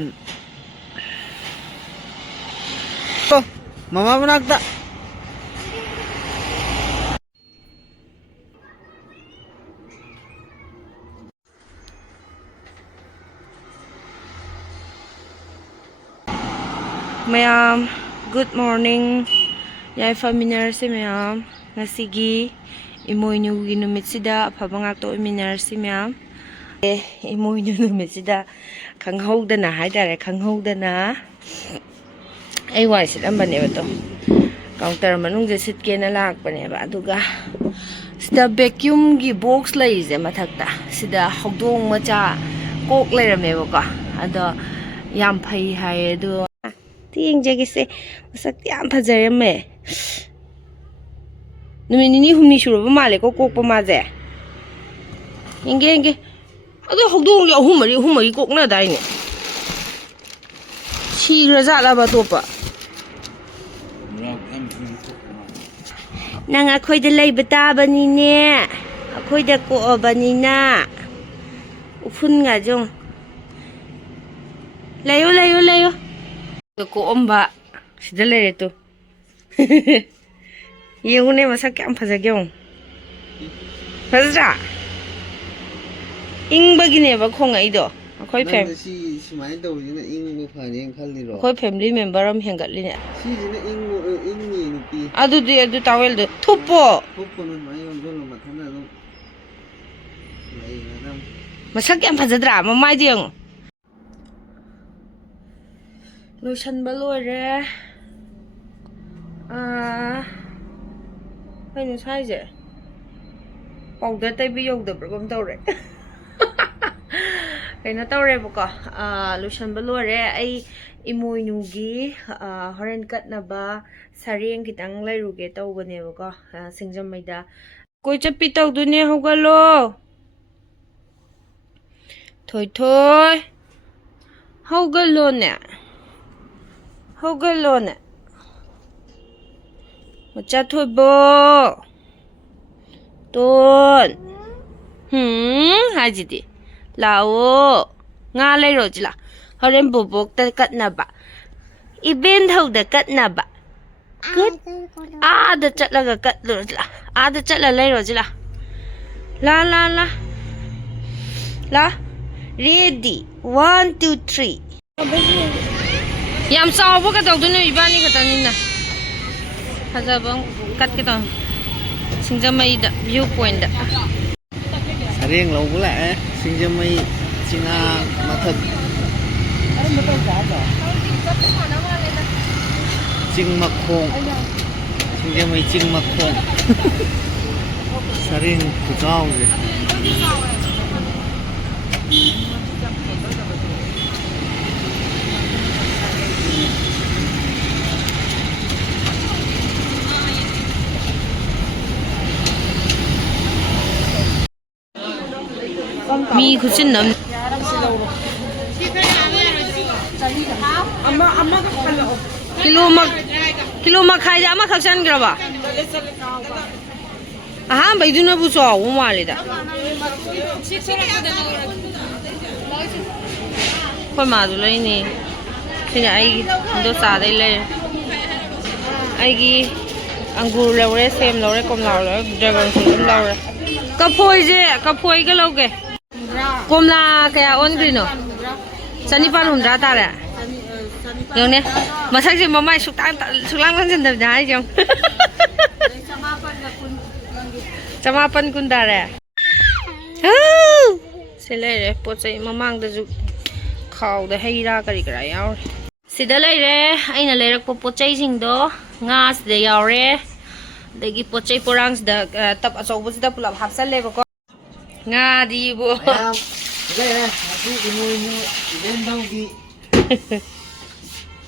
Oh, mama manakta. Mayam, good morning. Yaiphare minarsi mayam. Ngasigi Emoinu gi numitsida aphabangak to minarsi mayam. Emoinu numitsida khanghowdana haidare khanghowdana ai wai sitambaneba to counter manungje sitkena lakpaneba aduga sida vacuum gi box laise mathakta sida hogdong macha kok leirameba ko ado yam phai hai adu ting jagise masak yam phajayame numini humni shuraba male ko kokpa maje inge ado hogdong li ahumari kokna daine sigra jala ba topa nang akhoida leiba tabanine akhoida ko'abanina ufun nga jong layo ko'omba sida leire to yengune masak kyam phajagyeong phajra ingbagine ba khongaido akhoi fam Si sumai tawjina ingba phane khalliro. akhoi family member am hengatline Sijina ingni nupi. adu towel do thupo Thuppono mai yonjolo mathana do. Leiganam. masak kyam phajadra mamai diang lotion ba loire kaino saije powder taibi yogdabra gom tawre kaino tawre bako lotion ba loire ai Emoinu gi horen katnaba sareng kitang lairuge tawbane bako singjamaida koi chapi tawdune hogalo thoi hogalo ne macha thoibo ton hajidi lao nga lairo jila horen bobok ta katnaba Ebendhou da katnaba kat ada chatlaga katlo jila ada chatla lairo jila la ready 1 2 3 yam saw ka tawdune ibani katanina hazabang kat kita singjamai da view point da Sareng lau pula singjamai singa mathak. Ching makhong. Singjamai ching makhong. Sareng kujau je. mi khuchin nam kilo makhai ama khaksan graba aha baiduna bu so wo male da khoi ma du lai ni sina ai do sa dai le ai gi angur laure sem laure kom laure dragon fruit laure kaphoi ga loge komla kaya on grino Sanipal hundra tare yone masak je mamai sulang jin da dai jong Chamapan kundare sele pochai mamang da ju khaw da heira kari kara yaw sida leire aina leirak pochai sing do nga sida yawre dagi pochai porang da tap achau da pulap hapsal le ko nga di bo Gaya aku Emoinu Ebendhou gi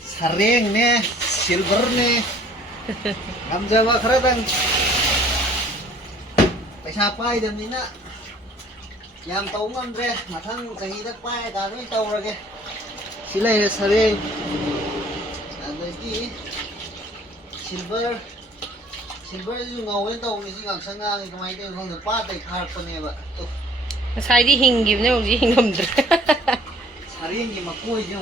sareng ne silver ne amjaba kharadang paisa pai damina yam tau ngamre mathang chahi da pai da noi tawrage silai sareng adagi silver ju ngawen tau ni sing aksanga ni kamai te khong da pa tai khar pane ba sai di hingi ne uji hingam dre sareng gi makoi ju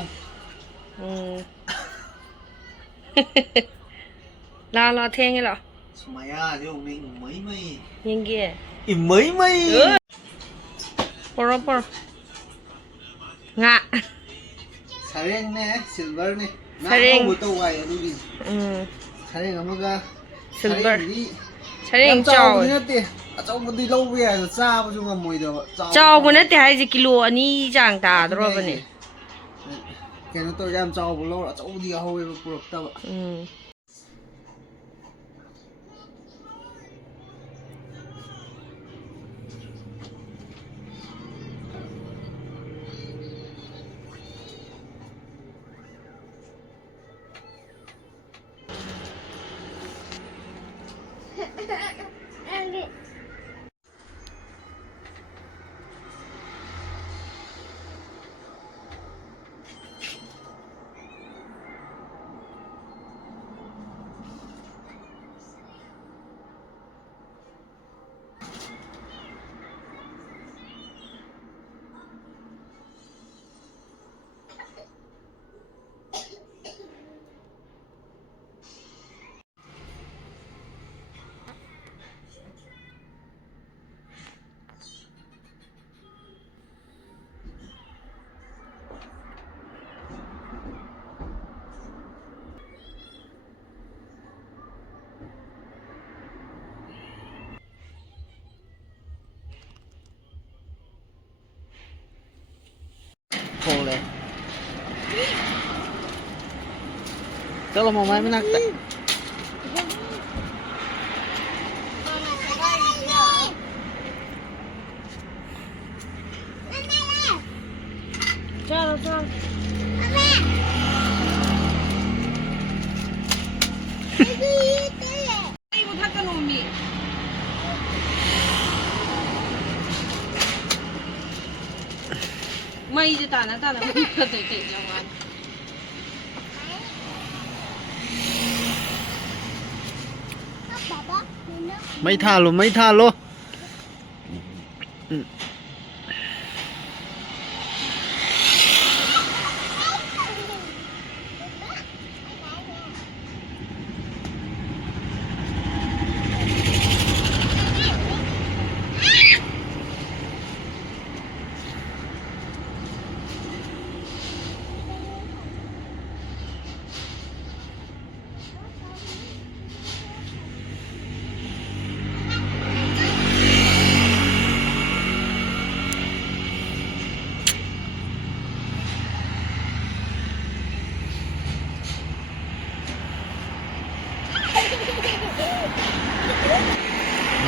lo thiên cái lọ Sumaya chứ ông này mấy mấy nhìn kia mấy mấy poro ngạ sareng nè silver nè sareng một tàu vậy đi sareng amaga silver đi sareng chao cháu một đi lâu về rồi xa mà chúng ta mồi được chao bữa nay thì hai kilo ani chẳng ta rồi bữa nay cái nó tôi làm cháu lâu là cháu đi hồi mà bực tao khô lên chắc là một máy mới nặng tại cho 이거 닦아 놓으미 마 이제 따나 뭐 이거 되게 영화 mấy thà luôn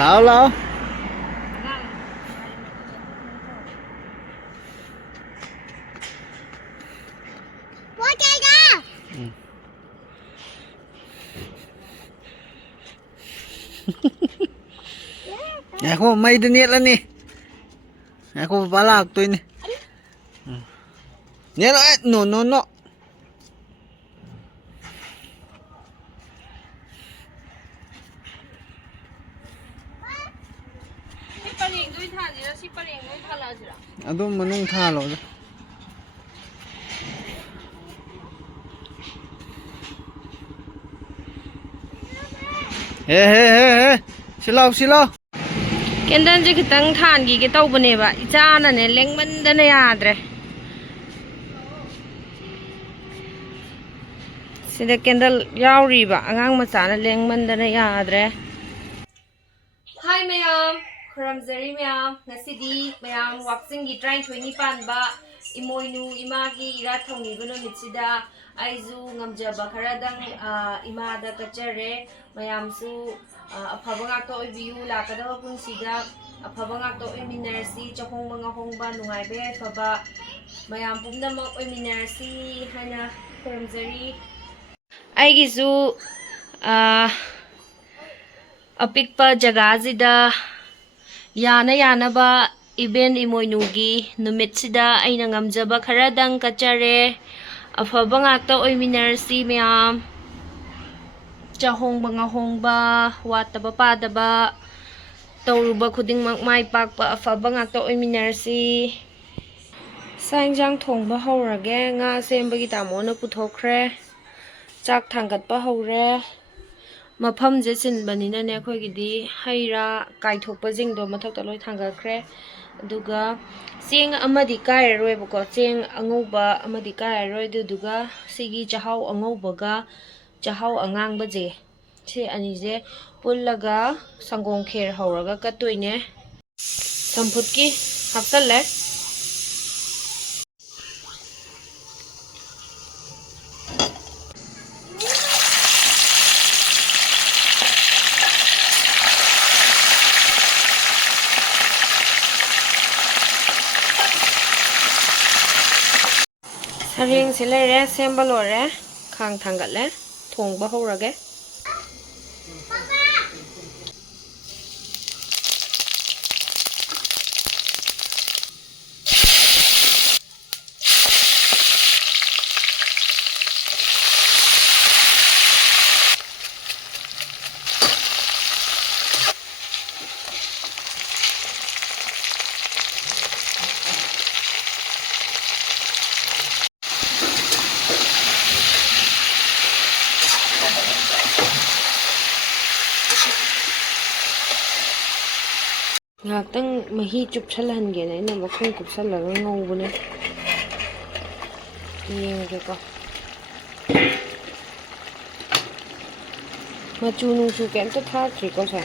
Lâu Aku may dinit lang ni. Aku palak to ini. No. Ado manung thalo. Hey. Silaw. 캔단지 그땅 탄기 게 떠보네 봐. 이자나네 랭만다네 야드레. 시데 캔들 야우리 봐. 안강 마사나 랭만다네 야드레. Hi ma'am. Kharamzari ma'am. Ngasidi ma'am Wakching gi Taranithoi panba Emoinu imagi erat thounijaba numitsida aizu ngamjaba kharadang imada kachare mayamsu afaba ngakta oibiyu lakadaba punsida afaba ngakta oiminarsi chahongba ngahongba nungaiba yaifaba mayam pumnamak oiminarsi hana kharamzari aigisu apikpa jagazida yanaba Ebendhou Emoinu gi numitsida aina ngamjaba kharadang kachare afaba ngakta oiminarsi mayam chahongba ngahongba wataba padaba tawruba khudingmak mai pakpa afaba ngakta oiminarsi ꯆꯥꯛ ꯏꯟꯁꯥꯡ ꯊꯣꯡꯕ ꯍꯧꯔꯒꯦ. ꯉꯥ ꯁꯦꯝꯕꯒꯤ ꯇꯥꯃꯣꯅ ꯄꯨꯊꯣꯛꯈ꯭ꯔꯦ. ꯆꯥꯛ ꯊꯥꯡꯒꯠꯄ ꯍꯧꯔꯦ. ꯃꯐꯝꯁꯦ ꯆꯤꯟꯕꯅꯤꯅꯅꯦ ꯑꯩꯈꯣꯏꯒꯤꯗꯤ ꯍꯩ ꯔꯥ ꯀꯥꯏꯊꯣꯛꯄꯁꯤꯡꯗꯣ ꯃꯊꯛꯇ ꯂꯣꯏ ꯊꯥꯡꯒꯠꯈ꯭ꯔꯦ. ꯑꯗꯨꯒ ꯆꯦꯡ ꯑꯃꯗꯤ ꯀꯥꯏꯔꯔꯣꯏꯕꯀꯣ, ꯆꯦꯡ ꯑꯉꯧꯕ ꯑꯃꯗꯤ ꯀꯥꯏꯔꯔꯣꯏ. ꯑꯗꯨꯗꯨꯒ ꯁꯤꯒꯤ ꯆꯥꯛꯍꯥꯎ ꯑꯉꯧꯕꯒ ꯆꯥꯛꯍꯥꯎ ꯑꯉꯥꯡꯕꯁꯦ, ꯁꯤ ꯑꯅꯤꯁꯦ ꯄꯨꯜꯂꯒ ꯁꯪꯒꯣꯝ ꯈꯦꯔ ꯍꯧꯔꯒ ꯀꯠꯇꯣꯏꯅꯦ. ꯆꯝꯐꯨꯠꯀꯤ ꯍꯥꯞꯆꯜꯂꯦ. ꯁꯔꯦꯡꯁꯦ ꯂꯩꯔꯦ, ꯁꯦꯝꯕ ꯂꯣꯏꯔꯦ. ꯈꯥꯡ ꯊꯥꯡꯒꯠꯂꯦ, ꯊꯣꯡꯕ ꯍꯧꯔꯒꯦ. ꯉꯥꯏꯍꯥꯛꯇꯪ ꯃꯍꯤ ꯆꯨꯞꯁꯜꯍꯟꯒꯦꯅ ꯑꯩꯅ ꯃꯈꯨꯝ ꯀꯨꯞꯁꯜꯂꯒ ꯉꯧꯕꯅꯦ. ꯌꯦꯡꯒꯦꯀꯣ. ꯃꯆꯨ ꯅꯨꯡꯆꯨ ꯀꯩꯝꯇ ꯊꯥꯛꯇ꯭ꯔꯤꯀꯣ ꯁꯦ.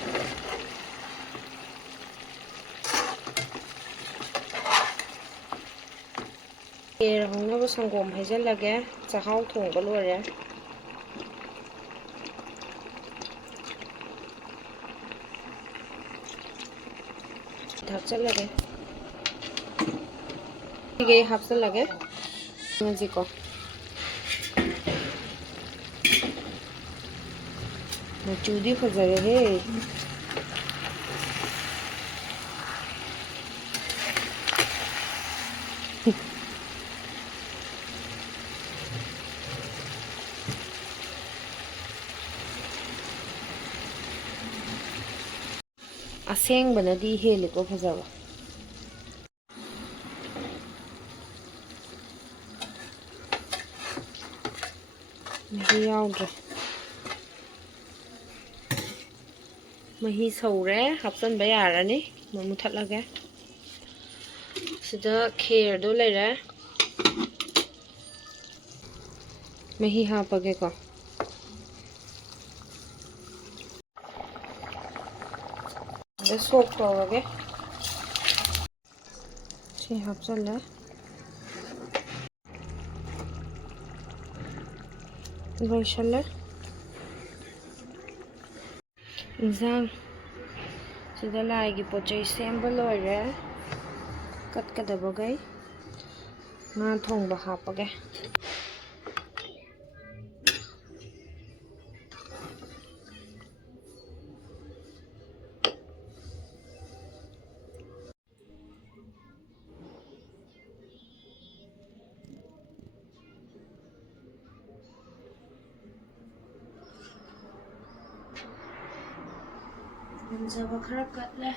ꯈꯦꯔ ꯍꯧꯅꯕ ꯁꯪꯒꯣꯝ ꯍꯩꯖꯤꯜꯂꯒꯦ. ꯆꯥꯛꯍꯥꯎ ꯊꯣꯡꯕ ꯂꯣꯏꯔꯦ. ꯍꯥꯞꯆꯜꯂꯒꯦ. ꯍꯥꯞꯆꯜꯂꯒꯦ. ꯉꯁꯤꯀꯣ. ꯃꯆꯨꯗꯤ ꯐꯖꯔꯦꯍꯦ. ꯑꯁꯦꯡꯕꯅꯗꯤ ꯍꯦꯜꯂꯤꯀꯣ ꯐꯖꯕ. ꯃꯍꯤ ꯌꯥꯎꯗ꯭ꯔꯦ. ꯃꯍꯤ ꯁꯧꯔꯦ, ꯍꯥꯞꯆꯤꯟꯕ ꯌꯥꯔꯅꯤ. ꯃꯨꯊꯠꯂꯒꯦ. ꯁꯤꯗ ꯈꯦꯔꯗꯣ ꯂꯩꯔꯦ. ꯃꯍꯤ ꯍꯥꯞꯄꯒꯦꯀꯣ. ꯁꯤꯗ ꯁꯣꯛ ꯇꯧꯔꯒꯦ. ꯁꯤ ꯍꯥꯞꯆꯜꯂꯦ. ꯂꯣꯏꯁꯜꯂꯦ. ꯏꯟꯁꯥꯡ ꯁꯤꯗ ꯂꯥꯏꯒꯤ ꯄꯣꯠꯆꯩ ꯁꯦꯝꯕ ꯂꯣꯏꯔꯦ. ꯀꯠꯀꯗꯕꯈꯩ. ꯉꯥ ꯊꯣꯡꯕ ꯍꯥꯞꯄꯒꯦ. ꯉꯝꯖꯕ ꯈꯔ ꯀꯠꯂꯦ.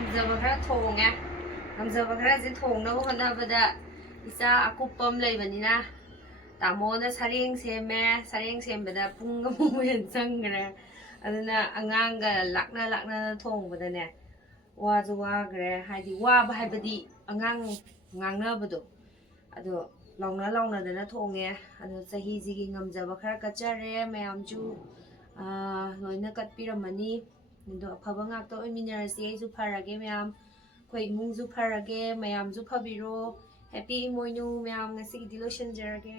ꯉꯝꯖꯕ ꯈꯔ ꯊꯣꯡꯉꯦ. ꯉꯝꯖꯕ ꯈꯔꯁꯦ ꯊꯣꯡꯅꯕ ꯍꯣꯠꯅꯕꯗ ꯏꯆꯥ ꯑꯀꯨꯞꯄ ꯑꯃ ꯂꯩꯕꯅꯤꯅ ꯇꯥꯃꯣꯅ ꯁꯔꯦꯡ ꯁꯦꯝꯃꯦ. ꯁꯔꯦꯡ ꯁꯦꯝꯕꯗ ꯄꯨꯡ ꯑꯃꯃꯨꯛ ꯍꯦꯟꯅ ꯆꯪꯈ꯭ꯔꯦ. ꯑꯗꯨꯅ ꯑꯉꯥꯡꯒ ꯂꯥꯛꯅꯅ ꯊꯣꯡꯕꯗꯅꯦ ꯋꯥꯁꯨ ꯋꯥꯈ꯭ꯔꯦ. ꯍꯥꯏꯗꯤ ꯋꯥꯕ ꯍꯥꯏꯕꯗꯤ ꯑꯉꯥꯡ ꯉꯥꯡꯅꯕꯗꯣ ꯑꯗꯣ ꯂꯥꯎꯅꯗꯅ ꯊꯣꯡꯉꯦ. ꯑꯗꯣ ꯆꯍꯤꯁꯤꯒꯤ ꯉꯝꯖꯕ ꯈꯔ ꯀꯠꯆꯔꯦ. ꯃꯌꯥꯝꯁꯨ ꯂꯣꯏꯅ ꯀꯠꯄꯤꯔꯝꯃꯅꯤ. ꯑꯗꯣ ꯑꯐꯕ ꯉꯥꯛꯇ ꯑꯣꯏꯃꯤꯟꯅꯔꯁꯤ. ꯑꯩꯁꯨ ꯐꯔꯒꯦ ꯃꯌꯥꯝ. ꯑꯩꯈꯣꯏ ꯏꯃꯨꯡꯁꯨ ꯐꯔꯒꯦ. ꯃꯌꯥꯝꯁꯨ ꯐꯕꯤꯔꯣ. ꯍꯦꯄꯤ ꯏꯃꯣꯏꯅꯨ ꯃꯌꯥꯝ. ꯉꯁꯤꯒꯤꯗꯤ ꯂꯣꯏꯁꯤꯟꯖꯔꯒꯦ.